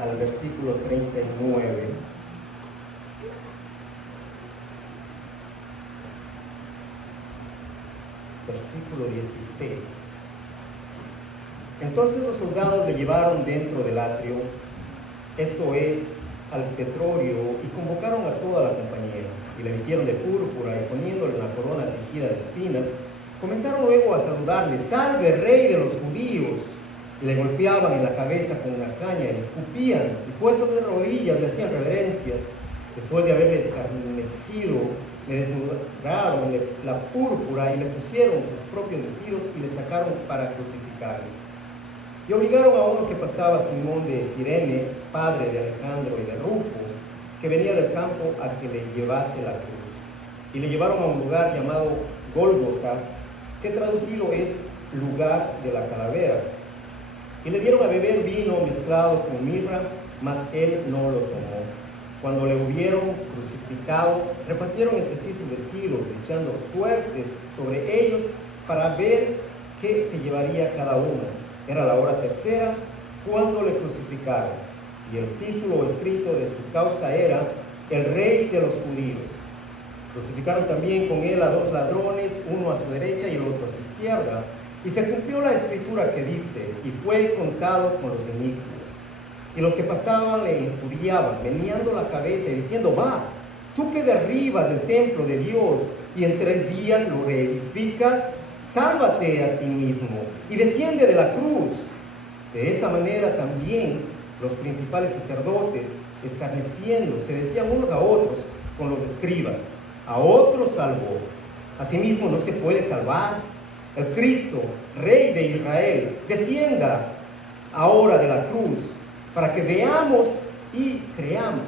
al versículo 39. Versículo 16. Entonces los soldados le llevaron dentro del atrio, esto es, al Pretorio, y convocaron a toda la compañía, y le vistieron de púrpura, y poniéndole una corona tejida de espinas, comenzaron luego a saludarle: «Salve, rey de los judíos», y le golpeaban en la cabeza con una caña, y le escupían, y puestos de rodillas le hacían reverencias. Después de haberle escarnecido, le desnudaron la púrpura y le pusieron sus propios vestidos y le sacaron para crucificarle. Y obligaron a uno que pasaba, Simón de Cirene, padre de Alejandro y de Rufo, que venía del campo, a que le llevase la cruz. Y le llevaron a un lugar llamado Gólgota, que traducido es lugar de la calavera. Y le dieron a beber vino mezclado con mirra, mas él no lo tomó. Cuando le hubieron crucificado, repartieron entre sí sus vestidos, echando suertes sobre ellos para ver qué se llevaría cada uno. Era la hora tercera cuando le crucificaron, y el título escrito de su causa era: El Rey de los Judíos. Crucificaron también con él a dos ladrones, uno a su derecha y el otro a su izquierda. Y se cumplió la escritura que dice: y fue contado con los inicuos. Y los que pasaban le injuriaban, meneando la cabeza y diciendo: va, tú que derribas el templo de Dios y en 3 días lo reedificas, sálvate a ti mismo y desciende de la cruz. De esta manera también los principales sacerdotes, escarneciendo, se decían unos a otros con los escribas: a otros salvó, a sí mismo no se puede salvar. El Cristo, Rey de Israel, descienda ahora de la cruz, para que veamos y creamos.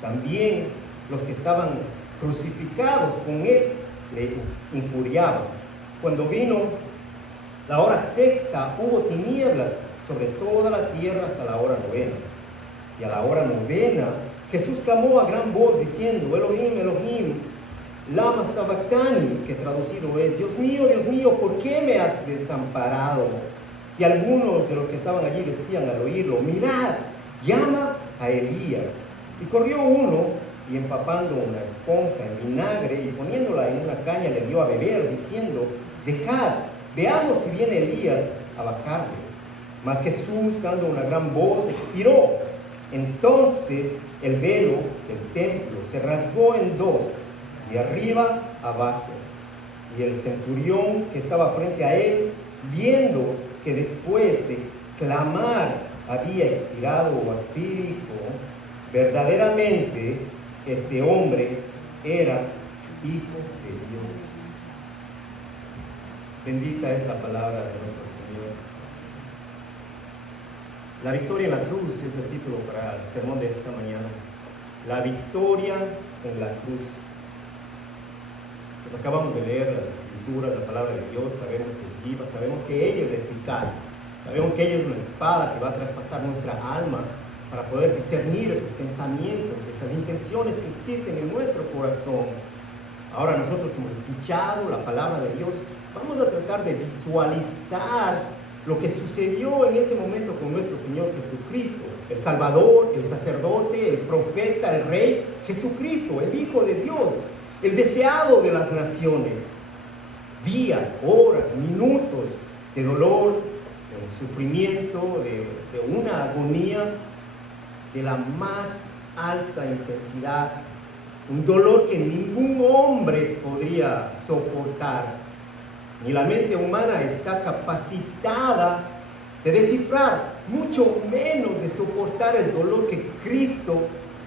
También los que estaban crucificados con él le injuriaban. Cuando vino la hora sexta, hubo tinieblas sobre toda la tierra hasta la hora novena. Y a la hora novena, Jesús clamó a gran voz diciendo: Elohim, Elohim, lama sabactani, que traducido es: Dios mío, ¿por qué me has desamparado? Y algunos de los que estaban allí decían al oírlo: mirad, llama a Elías. Y corrió uno, y empapando una esponja en vinagre y poniéndola en una caña, le dio a beber, diciendo: dejad, veamos si viene Elías a bajarle. Mas Jesús, dando una gran voz, expiró. Entonces el velo del templo se rasgó en 2, de arriba abajo. Y el centurión que estaba frente a él, viendo que después de clamar había expirado, así dijo: verdaderamente este hombre era Hijo de Dios. Bendita es la palabra de nuestro Señor. La victoria en la cruz es el título para el sermón de esta mañana. La victoria en la cruz. Pues acabamos de leer las Escrituras, la palabra de Dios. Sabemos que es viva, sabemos que ella es eficaz, sabemos que ella es una espada que va a traspasar nuestra alma para poder discernir esos pensamientos, esas intenciones que existen en nuestro corazón. Ahora nosotros, como hemos escuchado la palabra de Dios, vamos a tratar de visualizar lo que sucedió en ese momento con nuestro Señor Jesucristo, el Salvador, el sacerdote, el profeta, el Rey, Jesucristo, el Hijo de Dios, el deseado de las naciones. Días, horas, minutos de dolor, de un sufrimiento, de una agonía de la más alta intensidad, un dolor que ningún hombre podría soportar. Ni la mente humana está capacitada de descifrar, mucho menos de soportar el dolor que Cristo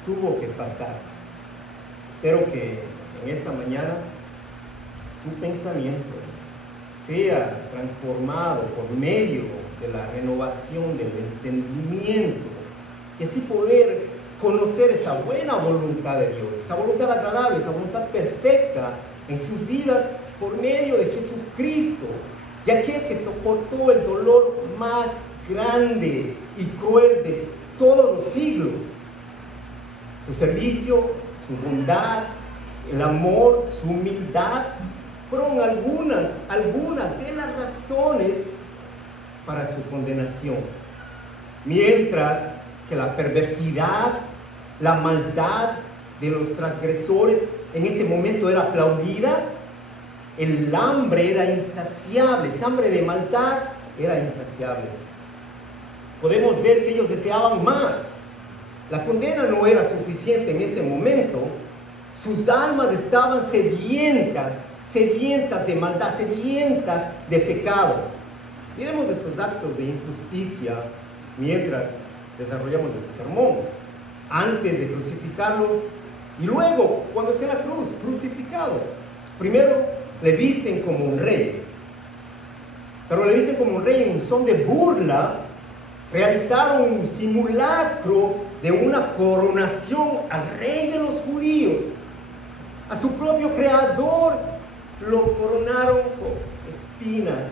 tuvo que pasar. Espero que en esta mañana su pensamiento sea transformado por medio de la renovación del entendimiento y así poder conocer esa buena voluntad de Dios, esa voluntad agradable, esa voluntad perfecta en sus vidas por medio de Jesucristo, y aquel que soportó el dolor más grande y cruel de todos los siglos. Su servicio, su bondad, el amor, su humildad, fueron algunas de las razones para su condenación. Mientras que la perversidad, la maldad de los transgresores en ese momento era aplaudida. El hambre era insaciable, esa hambre de maldad era insaciable. Podemos ver que ellos deseaban más. La condena no era suficiente en ese momento. Sus almas estaban sedientas de maldad, sedientas de pecado. Miremos estos actos de injusticia mientras desarrollamos este sermón. Antes de crucificarlo y luego cuando esté en la cruz, crucificado. Primero le visten como un rey, pero le visten como un rey en un son de burla. Realizaron un simulacro de una coronación al rey de los judíos. A su propio creador lo coronaron con espinas.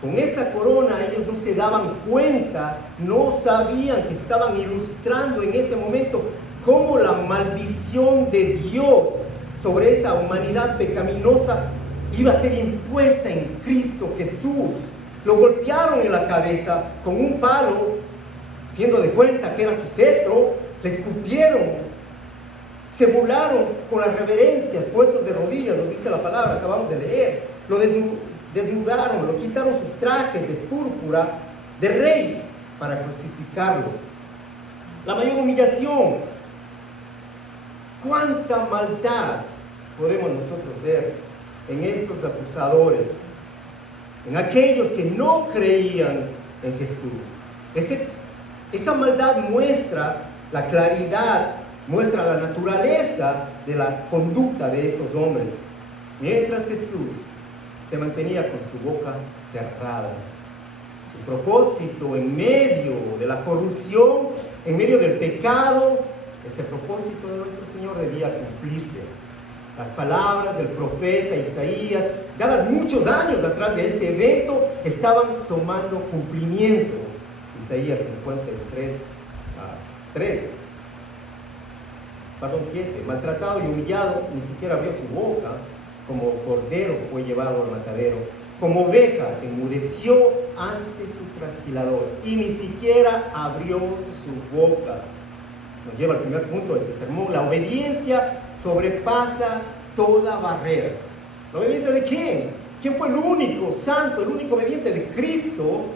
Con esta corona ellos no se daban cuenta, no sabían que estaban ilustrando en ese momento cómo la maldición de Dios sobre esa humanidad pecaminosa iba a ser impuesta en Cristo Jesús. Lo golpearon en la cabeza con un palo, siendo de cuenta que era su cetro, le escupieron, se burlaron con las reverencias, puestos de rodillas, nos dice la palabra, acabamos de leer, lo desnudaron, lo quitaron sus trajes de púrpura de rey para crucificarlo. La mayor humillación. ¿Cuánta maldad podemos nosotros ver en estos acusadores, en aquellos que no creían en Jesús? Esa maldad muestra la claridad, muestra la naturaleza de la conducta de estos hombres, mientras Jesús se mantenía con su boca cerrada. Su propósito en medio de la corrupción, en medio del pecado, ese propósito de nuestro Señor debía cumplirse. Las palabras del profeta Isaías, dadas muchos años atrás de este evento, estaban tomando cumplimiento. Isaías 7. Maltratado y humillado, ni siquiera abrió su boca. Como cordero fue llevado al matadero. Como oveja enmudeció ante su trasquilador y ni siquiera abrió su boca. Nos lleva al primer punto de este sermón. La obediencia sobrepasa toda barrera. ¿La obediencia de quién? ¿Quién fue el único santo, el único obediente? De Cristo.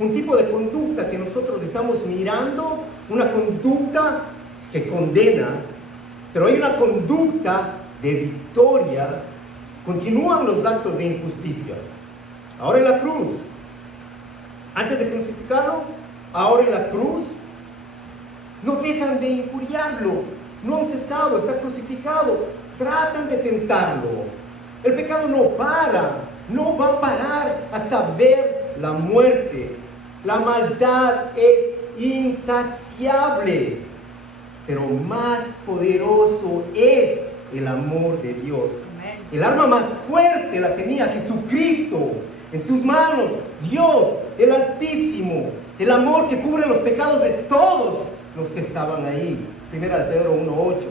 Un tipo de conducta que nosotros estamos mirando, una conducta que condena, pero hay una conducta de victoria. Continúan los actos de injusticia. Ahora en la cruz, antes de crucificarlo, ahora en la cruz, no dejan de injuriarlo, no han cesado, está crucificado, tratan de tentarlo. El pecado no para, no va a parar hasta ver la muerte. La maldad es insaciable, pero más poderoso es el amor de Dios. Amén. El arma más fuerte la tenía Jesucristo en sus manos. Dios, el Altísimo, el amor que cubre los pecados de todos los que estaban ahí. Primera de Pedro 1:8.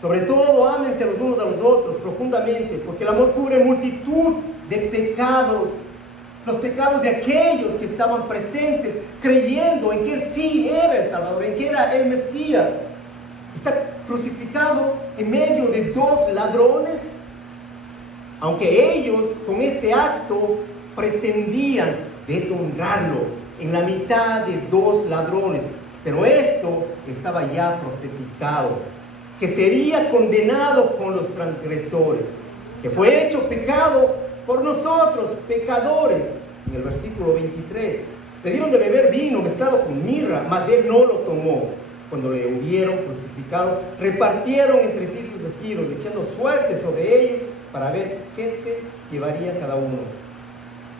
Sobre todo, ámense los unos a los otros profundamente, porque el amor cubre multitud de pecados. Los pecados de aquellos que estaban presentes, creyendo en que Él sí era el Salvador, en que era el Mesías. Está crucificado en medio de dos ladrones, aunque ellos con este acto pretendían deshonrarlo en la mitad de dos ladrones. Pero esto estaba ya profetizado, que sería condenado con los transgresores, que fue hecho pecado por nosotros, pecadores. En el versículo 23, le dieron de beber vino mezclado con mirra, mas Él no lo tomó. Cuando le hubieron crucificado, repartieron entre sí sus vestidos, echando suerte sobre ellos para ver qué se llevaría cada uno.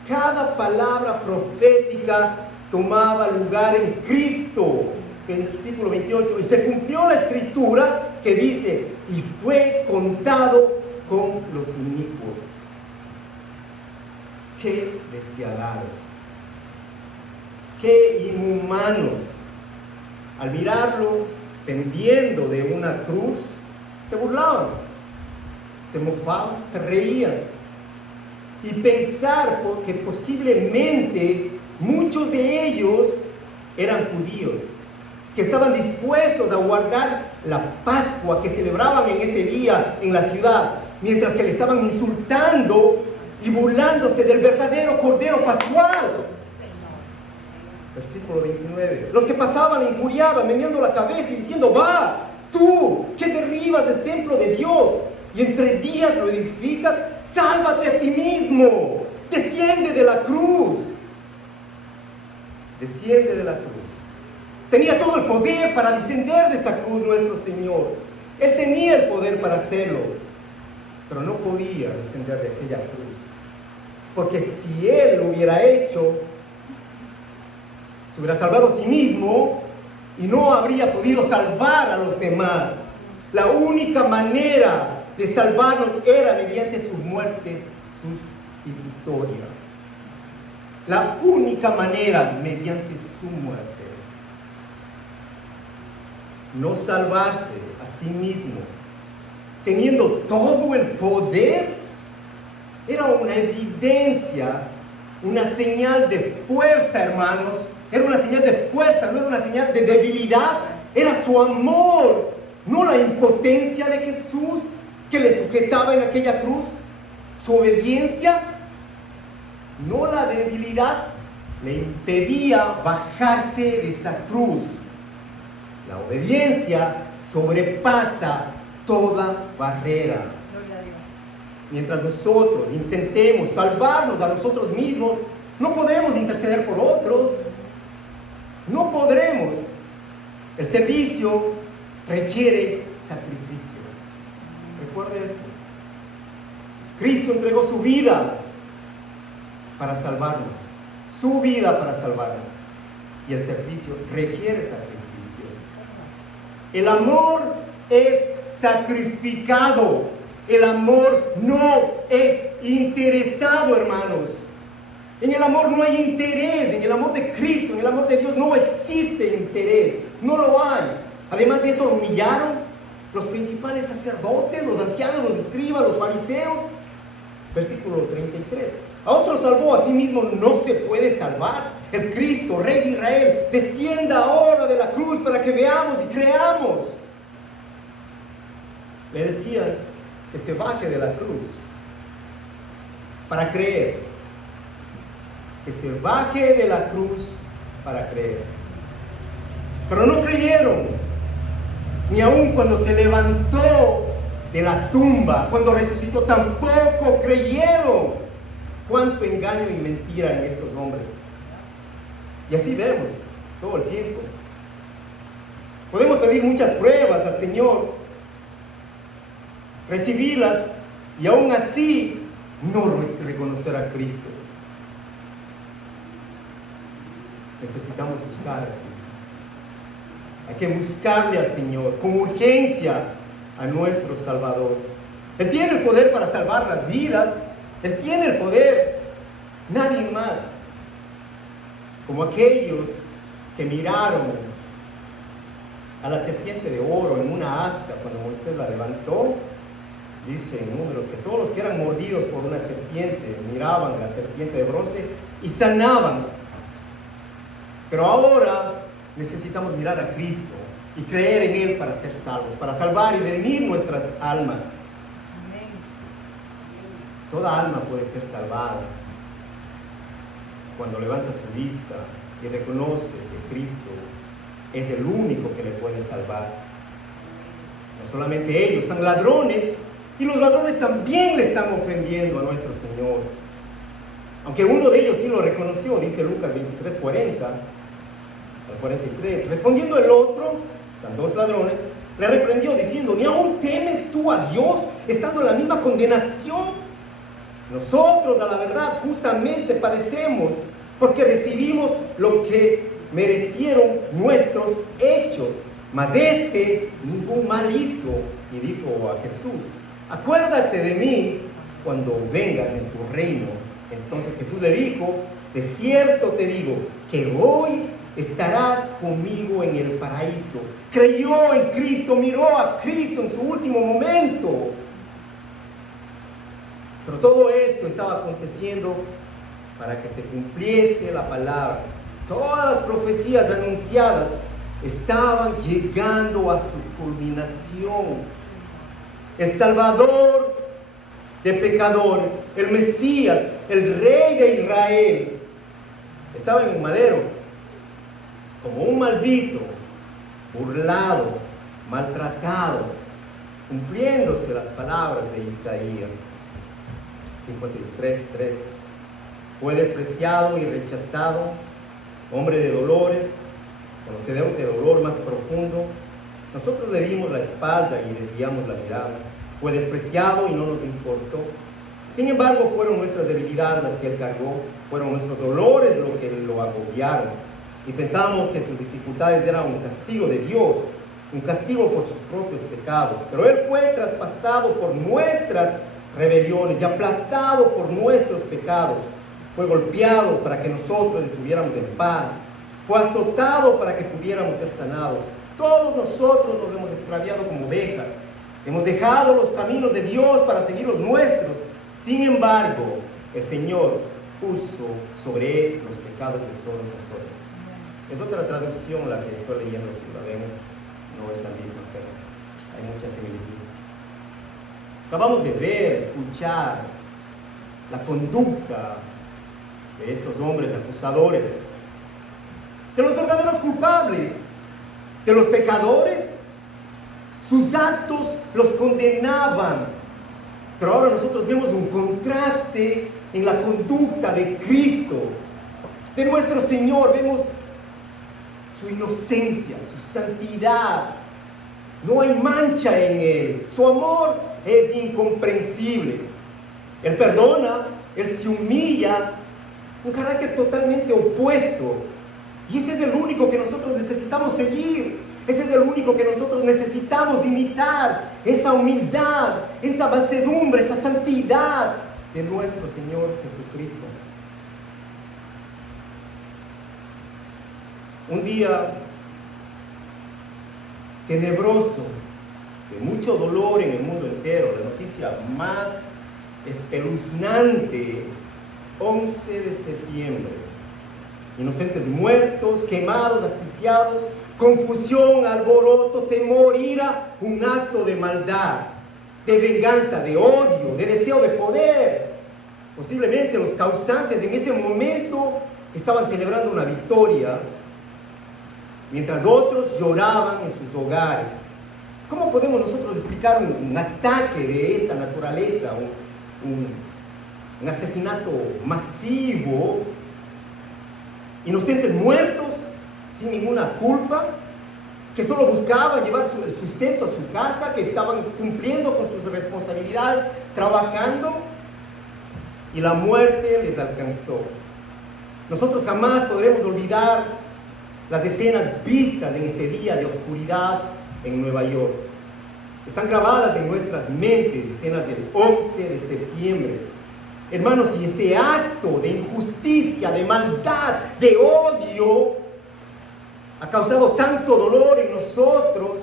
Cada palabra profética tomaba lugar en Cristo. En el versículo 28, y se cumplió la escritura que dice, y fue contado con los inicuos. Qué despiadados, qué inhumanos. Al mirarlo pendiendo de una cruz, se burlaban, se mofaban, se reían. Y pensar que posiblemente muchos de ellos eran judíos, que estaban dispuestos a guardar la Pascua que celebraban en ese día en la ciudad, mientras que le estaban insultando y burlándose del verdadero Cordero Pascual. Versículo 29. Los que pasaban le injuriaban, meneando la cabeza y diciendo: va, tú que derribas el templo de Dios y en 3 días lo edificas, sálvate a ti mismo, desciende de la cruz. Desciende de la cruz. Tenía todo el poder para descender de esa cruz nuestro Señor. Él tenía el poder para hacerlo, pero no podía descender de aquella cruz, porque si Él lo hubiera hecho, se hubiera salvado a sí mismo y no habría podido salvar a los demás. La única manera de salvarnos era mediante su muerte sustitutoria. La única manera, mediante su muerte. No salvarse a sí mismo, teniendo todo el poder, era una evidencia, una señal de fuerza, hermanos. Era una señal de fuerza, no era una señal de debilidad. Era su amor, no la impotencia de Jesús que le sujetaba en aquella cruz. Su obediencia, no la debilidad, le impedía bajarse de esa cruz. La obediencia sobrepasa toda barrera. Mientras nosotros intentemos salvarnos a nosotros mismos, no podremos interceder por otros. No podremos. El servicio requiere sacrificio. Recuerde esto. Cristo entregó su vida para salvarnos. Su vida para salvarnos. Y el servicio requiere sacrificio. El amor es sacrificado. El amor no es interesado, hermanos. En el amor no hay interés. En el amor de Cristo, en el amor de Dios no existe interés. No lo hay. Además de eso, lo humillaron los principales sacerdotes, los ancianos, los escribas, los fariseos. Versículo 33. A otros salvó, a sí mismo no se puede salvar. El Cristo, Rey de Israel, descienda ahora de la cruz para que veamos y creamos. Le decían que se baje de la cruz para creer. Que se baje de la cruz para creer. Pero no creyeron, ni aun cuando se levantó de la tumba, cuando resucitó, tampoco creyeron. Cuánto engaño y mentira en estos hombres. Y así vemos todo el tiempo. Podemos pedir muchas pruebas al Señor, recibirlas y aún así no reconocer a Cristo. Necesitamos buscar a Cristo. Hay que buscarle al Señor con urgencia, a nuestro Salvador. Él tiene el poder para salvar las vidas. Él tiene el poder. Nadie más. Como aquellos que miraron a la serpiente de oro en una asta cuando Moisés la levantó. Dice en Números que todos los que eran mordidos por una serpiente miraban a la serpiente de bronce y sanaban. Pero ahora necesitamos mirar a Cristo y creer en Él para ser salvos, para salvar y redimir nuestras almas. Amén. Toda alma puede ser salvada cuando levanta su vista y reconoce que Cristo es el único que le puede salvar. No solamente ellos, están ladrones, y los ladrones también le están ofendiendo a nuestro Señor. Aunque uno de ellos sí lo reconoció, dice Lucas 23:40 al 43. Respondiendo el otro, están 2 ladrones, le reprendió diciendo: ¿ni aún temes tú a Dios, estando en la misma condenación? Nosotros, a la verdad, justamente padecemos, porque recibimos lo que merecieron nuestros hechos. Mas este ningún mal hizo. Y dijo a Jesús: acuérdate de mí cuando vengas en tu reino. Entonces Jesús le dijo: de cierto te digo que hoy estarás conmigo en el paraíso. Creyó en Cristo, miró a Cristo en su último momento. Pero todo esto estaba aconteciendo para que se cumpliese la palabra. Todas las profecías anunciadas estaban llegando a su culminación. El Salvador de pecadores, el Mesías, el Rey de Israel, estaba en un madero, como un maldito, burlado, maltratado, cumpliéndose las palabras de Isaías 53:3. Fue despreciado y rechazado, hombre de dolores, conocedor de dolor más profundo. Nosotros le dimos la espalda y desviamos la mirada. Fue despreciado y no nos importó. Sin embargo, fueron nuestras debilidades las que él cargó, fueron nuestros dolores lo que lo agobiaron. Y pensábamos que sus dificultades eran un castigo de Dios, un castigo por sus propios pecados. Pero él fue traspasado por nuestras rebeliones y aplastado por nuestros pecados. Fue golpeado para que nosotros estuviéramos en paz. Fue azotado para que pudiéramos ser sanados. Todos nosotros nos hemos extraviado como ovejas. Hemos dejado los caminos de Dios para seguir los nuestros. Sin embargo, el Señor puso sobre él los pecados de todos nosotros. Es otra traducción la que estoy leyendo, si la ven, no es la misma, pero hay mucha similitud. Acabamos de ver, escuchar la conducta de estos hombres acusadores, de los verdaderos culpables, de los pecadores. Sus actos los condenaban, pero ahora nosotros vemos un contraste en la conducta de Cristo, de nuestro Señor. Vemos su inocencia, su santidad. No hay mancha en él. Su amor es incomprensible. Él perdona, él se humilla, un carácter totalmente opuesto. Y ese es el único que nosotros necesitamos seguir. Ese es el único que nosotros necesitamos imitar. Esa humildad, esa mansedumbre, esa santidad de nuestro Señor Jesucristo. Un día tenebroso, de mucho dolor en el mundo entero. La noticia más espeluznante, 11 de septiembre. Inocentes muertos, quemados, asfixiados, confusión, alboroto, temor, ira, un acto de maldad, de venganza, de odio, de deseo de poder. Posiblemente los causantes en ese momento estaban celebrando una victoria, mientras otros lloraban en sus hogares. ¿Cómo podemos nosotros explicar un ataque de esta naturaleza, un asesinato masivo? Inocentes muertos sin ninguna culpa, que solo buscaban llevar el sustento a su casa, que estaban cumpliendo con sus responsabilidades, trabajando, y la muerte les alcanzó. Nosotros jamás podremos olvidar las escenas vistas en ese día de oscuridad en Nueva York. Están grabadas en nuestras mentes, escenas del 11 de septiembre. Hermanos, y este acto de injusticia, de maldad, de odio, ha causado tanto dolor en nosotros,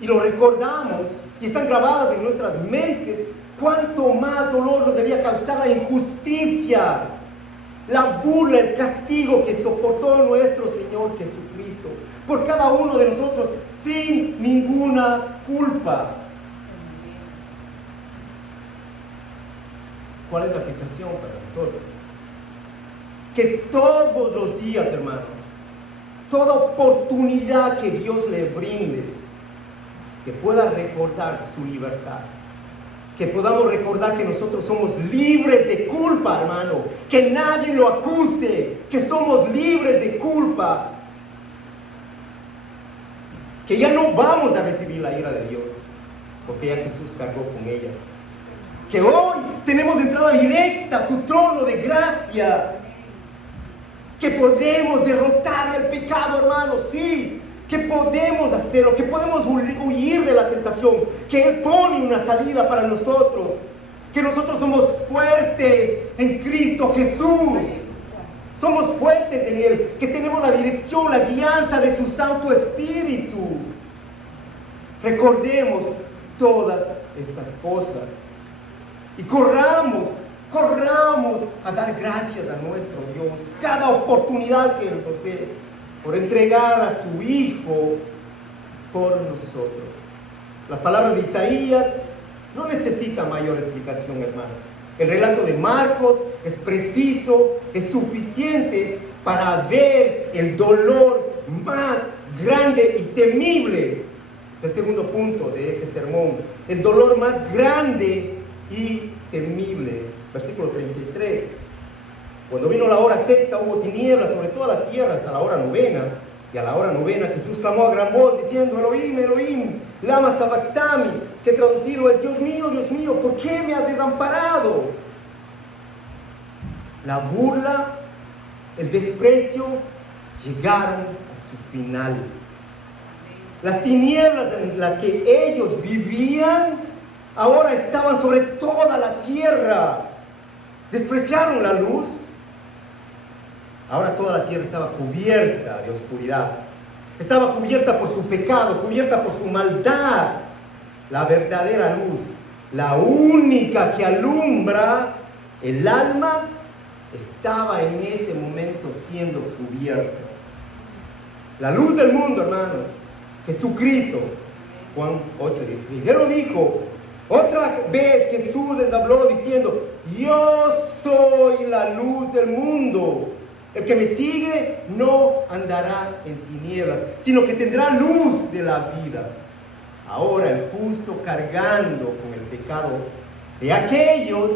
y lo recordamos, y están grabadas en nuestras mentes, cuánto más dolor nos debía causar la injusticia, la burla, el castigo que soportó nuestro Señor Jesucristo por cada uno de nosotros sin ninguna culpa. ¿Cuál es la aplicación para nosotros? Que todos los días, hermano, toda oportunidad que Dios le brinde, que pueda recordar su libertad, que podamos recordar que nosotros somos libres de culpa, hermano, que nadie lo acuse, que somos libres de culpa, que ya no vamos a recibir la ira de Dios, porque ya Jesús cargó con ella, que hoy tenemos entrada directa a su trono de gracia, que podemos derrotar el pecado, hermano, sí, que podemos hacerlo, que podemos huir de la tentación, que Él pone una salida para nosotros, que nosotros somos fuertes en Cristo Jesús, somos fuertes en Él, que tenemos la dirección, la guianza de su Santo Espíritu. Recordemos todas estas cosas y corramos a dar gracias a nuestro Dios cada oportunidad que Él nos dé. por entregar a su Hijo por nosotros. Las palabras de Isaías no necesitan mayor explicación, hermanos. El relato de Marcos es preciso, es suficiente para ver el dolor más grande y temible. Es el segundo punto de este sermón. El dolor más grande y temible. Versículo 33. Cuando vino la hora sexta, hubo tinieblas sobre toda la tierra hasta la hora novena. Y a la hora novena Jesús clamó a gran voz diciendo: Elohim, Elohim, lama sabactami, que traducido es: Dios mío, ¿por qué me has desamparado? La burla, el desprecio llegaron a su final. Las tinieblas en las que ellos vivían ahora estaban sobre toda la tierra. Despreciaron la luz. Ahora toda la tierra estaba cubierta de oscuridad. Estaba cubierta por su pecado, cubierta por su maldad. La verdadera luz, la única que alumbra el alma, estaba en ese momento siendo cubierta. La luz del mundo, hermanos, Jesucristo. Juan 8:16. Él lo dijo. Otra vez Jesús les habló diciendo: yo soy la luz del mundo. El que me sigue no andará en tinieblas, sino que tendrá luz de la vida. Ahora el justo, cargando con el pecado de aquellos,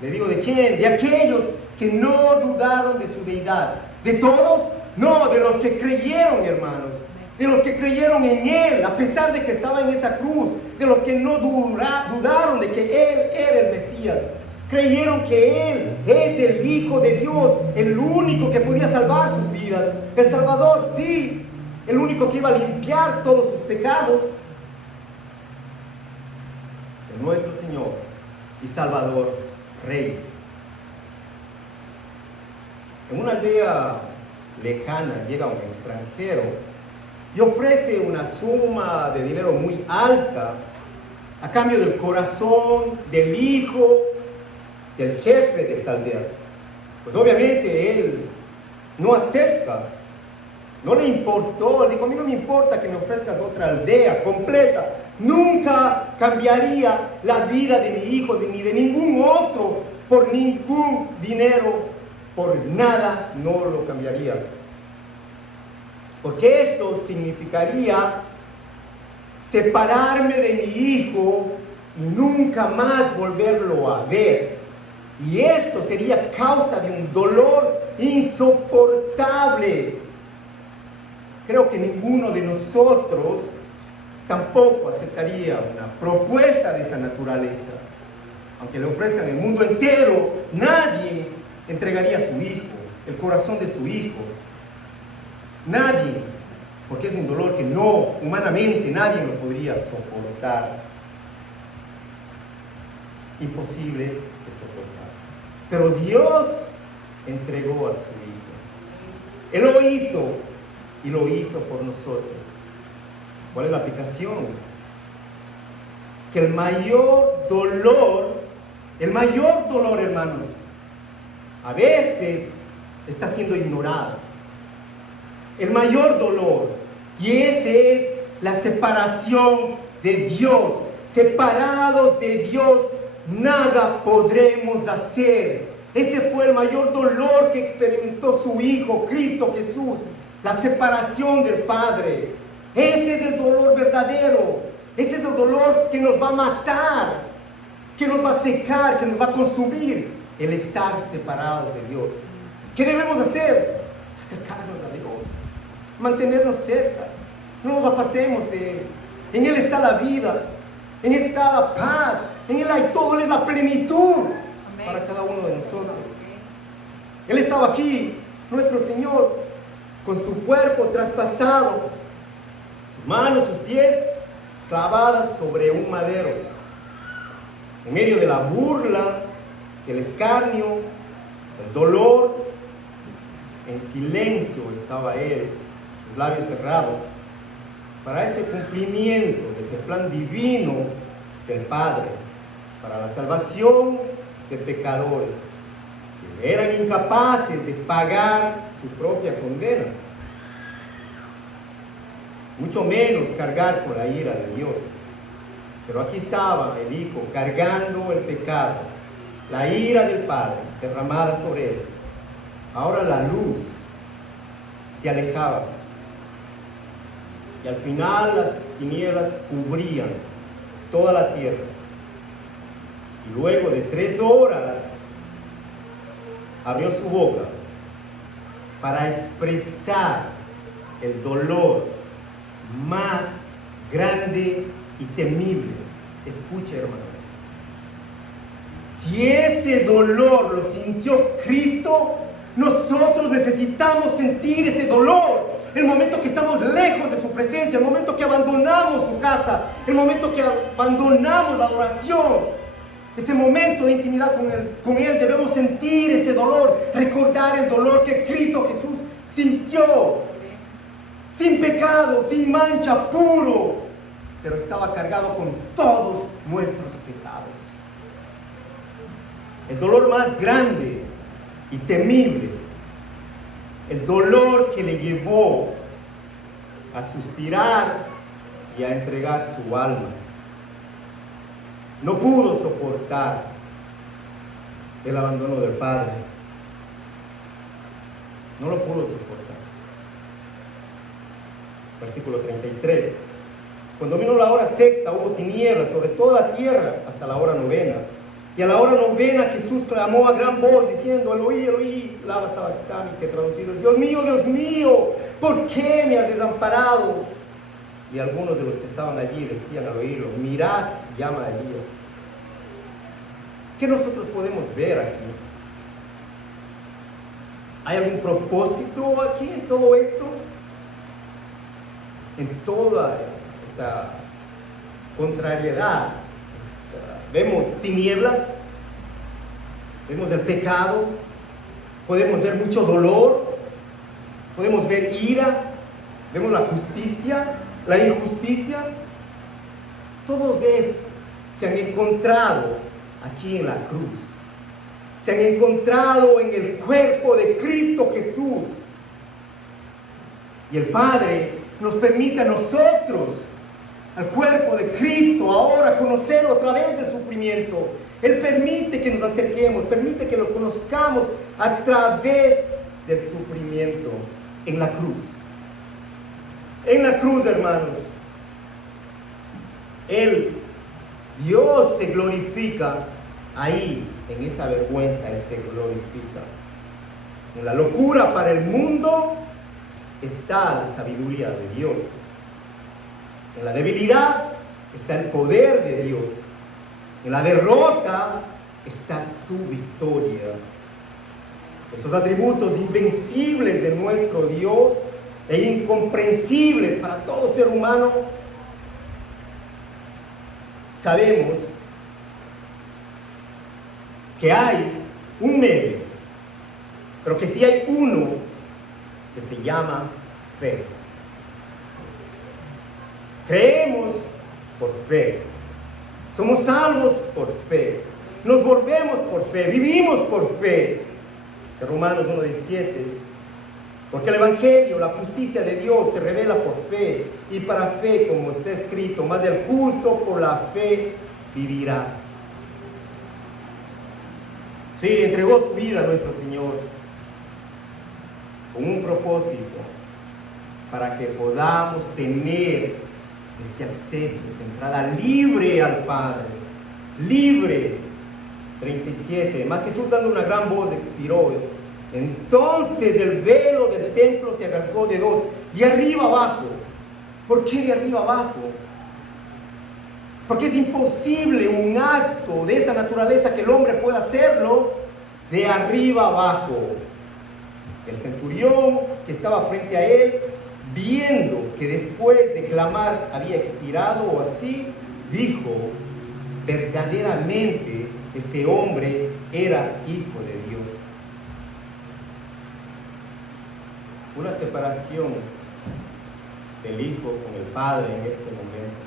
le digo, ¿de quién? De aquellos que no dudaron de su deidad. ¿De todos? No, de los que creyeron, hermanos. De los que creyeron en Él, a pesar de que estaba en esa cruz. De los que no dudaron de que Él era el Mesías. Creyeron que Él es el Hijo de Dios, el único que podía salvar sus vidas. El Salvador, sí, el único que iba a limpiar todos sus pecados. De nuestro Señor y Salvador, Rey. En una aldea lejana llega un extranjero y ofrece una suma de dinero muy alta a cambio del corazón del hijo del jefe de esta aldea. Pues obviamente él no acepta, no le importó. Él dijo: a mí no me importa que me ofrezcas otra aldea completa, nunca cambiaría la vida de mi hijo ni de ningún otro por ningún dinero, por nada no lo cambiaría, porque eso significaría separarme de mi hijo y nunca más volverlo a ver. Y esto sería causa de un dolor insoportable. Creo que ninguno de nosotros tampoco aceptaría una propuesta de esa naturaleza. Aunque le ofrezcan el mundo entero, nadie entregaría a su hijo, el corazón de su hijo. Nadie, porque es un dolor que no, humanamente, nadie lo podría soportar. Imposible de soportar. Pero Dios entregó a su Hijo. Él lo hizo y lo hizo por nosotros. ¿Cuál es la aplicación? Que el mayor dolor, hermanos, a veces está siendo ignorado. El mayor dolor, y ese es la separación de Dios. Separados de Dios, nada podremos hacer. Ese fue el mayor dolor que experimentó su Hijo, Cristo Jesús. La separación del Padre. Ese es el dolor verdadero. Ese es el dolor que nos va a matar, que nos va a secar, que nos va a consumir. El estar separados de Dios. ¿Qué debemos hacer? Acercarnos a Dios. Mantenernos cerca. No nos apartemos de Él. En Él está la vida. En Él está la paz. En Él hay todo. Él es la plenitud. Amén. Para cada uno de nosotros. Él estaba aquí, nuestro Señor, con su cuerpo traspasado, sus manos, sus pies clavadas sobre un madero. En medio de la burla, el escarnio, el dolor, en silencio estaba Él, sus labios cerrados, para ese cumplimiento de ese plan divino del Padre, para la salvación de pecadores que eran incapaces de pagar su propia condena. mucho menos cargar con la ira de Dios. Pero aquí estaba el Hijo cargando el pecado, la ira del Padre derramada sobre él. Ahora la luz se alejaba y al final las tinieblas cubrían toda la tierra. Y luego de 3 horas abrió su boca para expresar el dolor más grande y temible. Escuche, hermanos, si ese dolor lo sintió Cristo, nosotros necesitamos sentir ese dolor. El momento que estamos lejos de su presencia, el momento que abandonamos su casa, el momento que abandonamos la adoración, ese momento de intimidad con Él, debemos sentir ese dolor, recordar el dolor que Cristo Jesús sintió, sin pecado, sin mancha, puro, pero estaba cargado con todos nuestros pecados. El dolor más grande y temible, el dolor que le llevó a suspirar y a entregar su alma. No pudo soportar el abandono del Padre. No lo pudo soportar. Versículo 33. Cuando vino la hora sexta, hubo tinieblas sobre toda la tierra hasta la hora novena. Y a la hora novena Jesús clamó a gran voz diciendo: Eloí, Eloí, lama sabactani, que traducido es: Dios mío, ¿por qué me has desamparado? Y algunos de los que estaban allí decían al oírlo: mirad, llama a Elías. ¿Qué nosotros podemos ver aquí? ¿Hay algún propósito aquí en todo esto? En toda esta contrariedad, vemos tinieblas, vemos el pecado, podemos ver mucho dolor, podemos ver ira, vemos la justicia, la injusticia. Todos estos se han encontrado aquí en la cruz, se han encontrado en el cuerpo de Cristo Jesús. Y el Padre nos permite a nosotros, al cuerpo de Cristo, ahora conocerlo a través del sufrimiento. Él permite que nos acerquemos, permite que lo conozcamos a través del sufrimiento en la cruz. En la cruz, hermanos, Dios se glorifica ahí, en esa vergüenza Él se glorifica. En la locura para el mundo está la sabiduría de Dios. En la debilidad está el poder de Dios. En la derrota está su victoria. Esos atributos invencibles de nuestro Dios e incomprensibles para todo ser humano, sabemos que hay un medio, pero que sí hay uno que se llama fe. Creemos por fe, somos salvos por fe, nos volvemos por fe, vivimos por fe. Romanos 1:17, porque el Evangelio, la justicia de Dios se revela por fe, y para fe, como está escrito, más el justo por la fe vivirá. Sí, entregó su vida a nuestro Señor con un propósito, para que podamos tener ese acceso, esa entrada libre al Padre, libre. 37, más Jesús dando una gran voz expiró. Entonces el velo del templo se rasgó de dos, de arriba abajo. ¿Por qué de arriba abajo? Porque es imposible un acto de esta naturaleza que el hombre pueda hacerlo de arriba abajo. El centurión que estaba frente a él, viendo que después de clamar había expirado o así, dijo: verdaderamente este hombre era hijo de Dios. Una separación del Hijo con el Padre en este momento.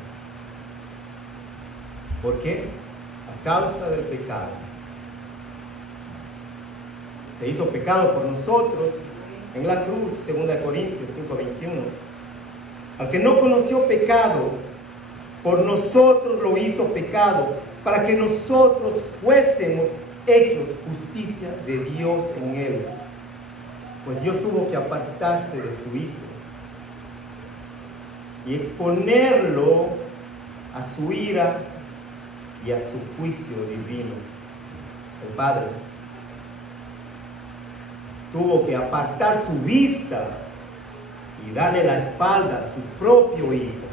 ¿Por qué? A causa del pecado. Se hizo pecado por nosotros en la cruz, 2 Corintios 5:21. al que no conoció pecado, por nosotros lo hizo pecado, para que nosotros fuésemos hechos justicia de Dios en él. Pues Dios tuvo que apartarse de su Hijo y exponerlo a su ira y a su juicio divino. El Padre tuvo que apartar su vista y darle la espalda a su propio Hijo.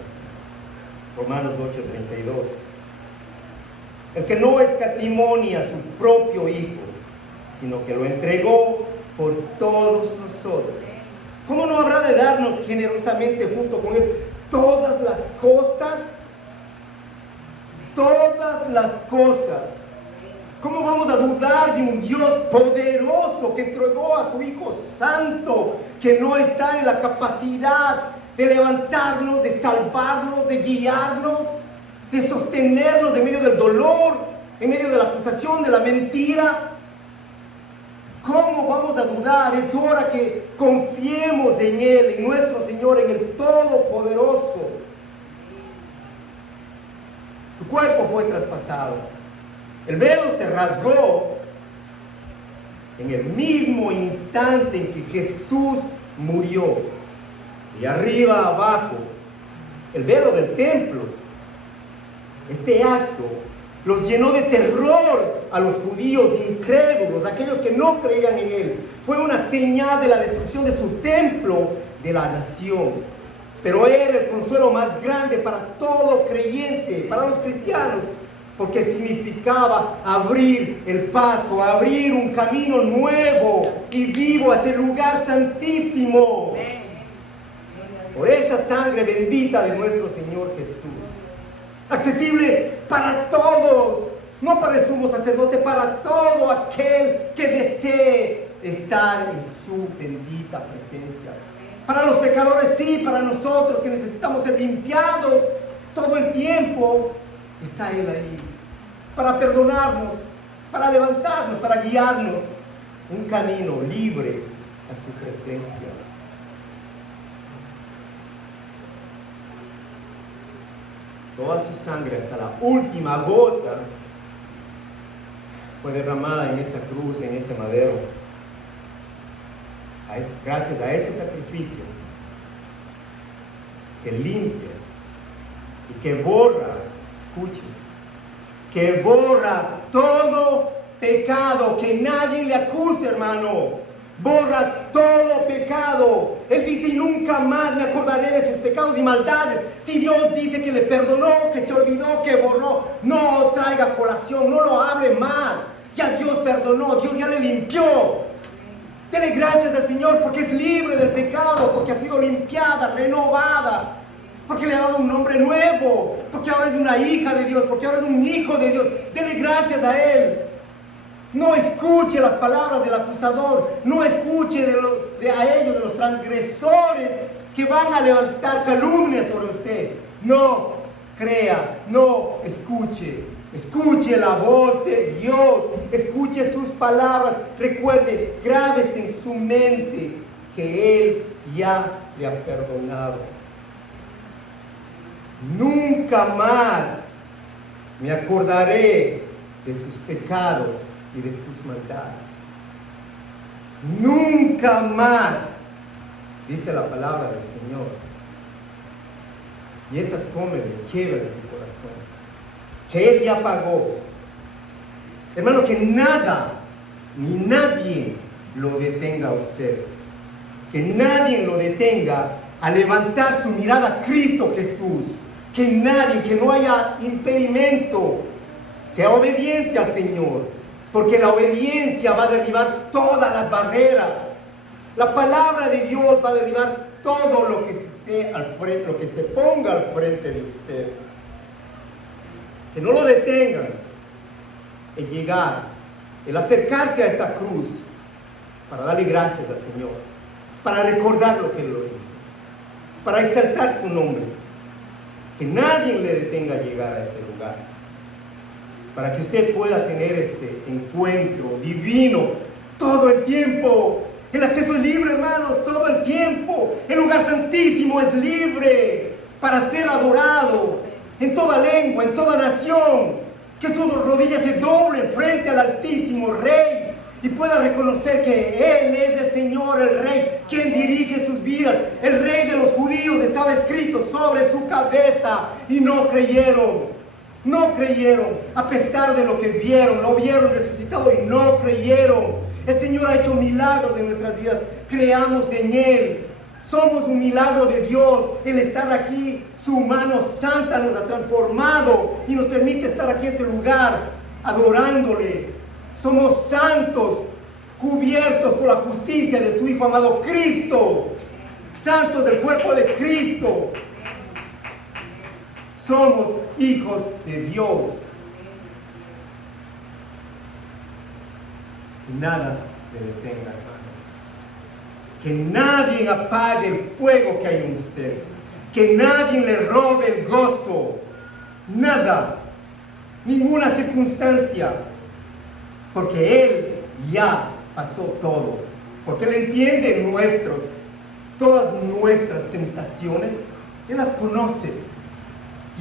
Romanos 8:32. El que no escatimó ni a su propio Hijo, sino que lo entregó por todos nosotros, ¿cómo no habrá de darnos generosamente junto con Él todas las cosas? Todas las cosas. ¿Cómo vamos a dudar de un Dios poderoso que entregó a su Hijo Santo, que no está en la capacidad de levantarnos, de salvarnos, de guiarnos, de sostenernos en medio del dolor, en medio de la acusación, de la mentira? ¿Cómo vamos a dudar? Es hora que confiemos en Él, en nuestro Señor, en el Todopoderoso. Su cuerpo fue traspasado. El velo se rasgó en el mismo instante en que Jesús murió. Y arriba, abajo, el velo del templo. Este acto los llenó de terror a los judíos incrédulos, aquellos que no creían en Él. Fue una señal de la destrucción de su templo, de la nación. Pero era el consuelo más grande para todo creyente, para los cristianos, porque significaba abrir el paso, abrir un camino nuevo y vivo a ese lugar santísimo. Por esa sangre bendita de nuestro Señor Jesús. Accesible para todos, no para el sumo sacerdote, para todo aquel que desee estar en su bendita presencia. Para los pecadores sí, para nosotros que necesitamos ser limpiados todo el tiempo, está Él ahí, para perdonarnos, para levantarnos, para guiarnos un camino libre a su presencia. Toda su sangre, hasta la última gota, fue derramada en esa cruz, en ese madero. Gracias a ese sacrificio que limpia y que borra, escuchen, que borra todo pecado, que nadie le acuse, hermano. Borra todo pecado. Él dice: y nunca más me acordaré de sus pecados y maldades. Si Dios dice que le perdonó, que se olvidó, que borró, no traiga colación, no lo hable más. Ya Dios perdonó, Dios ya le limpió. Dele gracias al Señor porque es libre del pecado, porque ha sido limpiada, renovada, porque le ha dado un nombre nuevo, porque ahora es una hija de Dios, porque ahora es un hijo de Dios. Dele gracias a Él. No escuche las palabras del acusador, no escuche a ellos, de los transgresores que van a levantar calumnias sobre usted. No crea, no escuche. Escuche la voz de Dios, escuche sus palabras. Recuerde, grábese en su mente que Él ya le ha perdonado. Nunca más me acordaré de sus pecados y de sus maldades. Nunca más, dice la palabra del Señor. Y esa tómele, quiebra de su corazón, que Él ya pagó. Hermano, que nada ni nadie lo detenga a usted. Que nadie lo detenga a levantar su mirada a Cristo Jesús. Que nadie, que no haya impedimento. Sea obediente al Señor, porque la obediencia va a derribar todas las barreras. La palabra de Dios va a derribar todo lo que se esté al frente, lo que se ponga al frente de usted. Que no lo detengan en llegar, el acercarse a esa cruz para darle gracias al Señor, para recordar lo que Él lo hizo, para exaltar su nombre. Que nadie le detenga a llegar a ese lugar, para que usted pueda tener ese encuentro divino todo el tiempo. El acceso es libre, hermanos, todo el tiempo. El lugar santísimo es libre para ser adorado en toda lengua, en toda nación. Que sus rodillas se doblen frente al Altísimo Rey y pueda reconocer que Él es el Señor, el Rey, quien dirige sus vidas. El Rey de los judíos estaba escrito sobre su cabeza y no creyeron. No creyeron, a pesar de lo que vieron, lo vieron resucitado y no creyeron. El Señor ha hecho milagros en nuestras vidas, creamos en Él. Somos un milagro de Dios. El estar aquí, su mano santa nos ha transformado y nos permite estar aquí en este lugar, adorándole. Somos santos, cubiertos con la justicia de su Hijo amado Cristo. Santos del cuerpo de Cristo. Somos hijos de Dios. Y nada le detenga, hermano. Que nadie apague el fuego que hay en usted. Que nadie le robe el gozo. Nada. Ninguna circunstancia. Porque Él ya pasó todo. Porque Él entiende todas nuestras tentaciones. Él las conoce.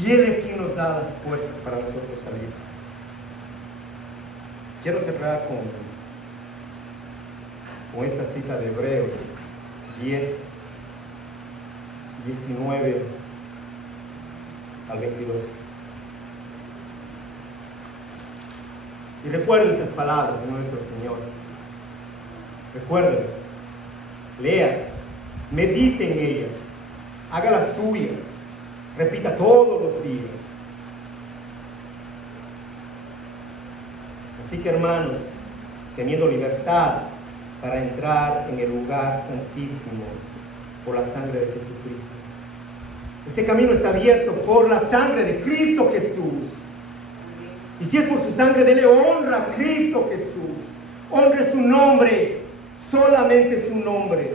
Y Él es quien nos da las fuerzas para nosotros salir. Quiero cerrar con esta cita de Hebreos 10, 19 al 22. Y recuerde estas palabras de nuestro Señor. Recuérdelas, léas, medite en ellas, hágala suya, repita todos los días. Así que, hermanos, teniendo libertad para entrar en el lugar santísimo por la sangre de Jesucristo. Este camino está abierto por la sangre de Cristo Jesús. Y si es por su sangre, dele honra a Cristo Jesús. Honre su nombre, solamente su nombre.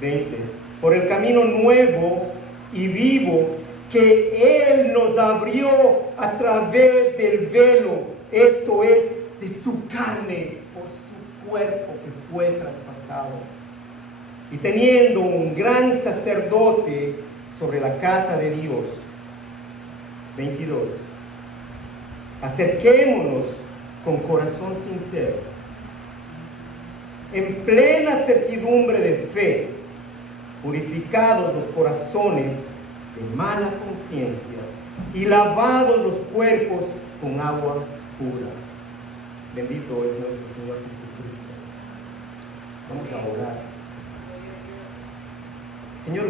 20. Por el camino nuevo y vivo que Él nos abrió a través del velo, esto es, de su carne, por su cuerpo que fue traspasado. Y teniendo un gran sacerdote sobre la casa de Dios. 22. Acerquémonos con corazón sincero, en plena certidumbre de fe, purificados los corazones de mala conciencia y lavados los cuerpos con agua pura. Bendito es nuestro Señor Jesucristo. Vamos a orar. Señor,